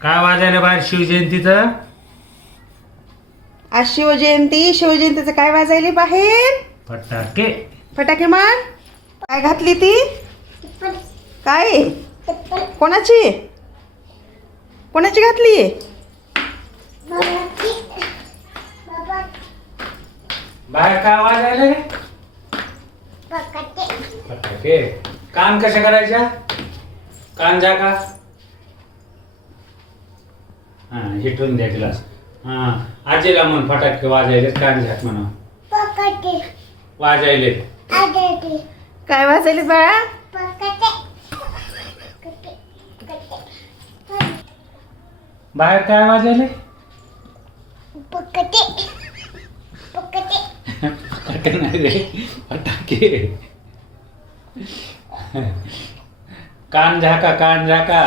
काय वाजायला बाहेर शिवजयंतीचं? आज शिवजयंती. शिवजयंतीचं काय वाजायले बाहेर? फटाके. फटाके मार. काय घातली ती? काय कोणाची कोणाची घातली? बाहेर काय वाजायला? फटाके. कान कशा करायच्या? कान झाका. हा हिटून द्या ग्लास. हा आजीला म्हण फटाके वाजायले, कान झाक म्हणा. वाजायले. काय वाजायले बाळा? बाहेर काय वाजायले? फटाके नाही रे, फटाके. कान झाका, कान झाका.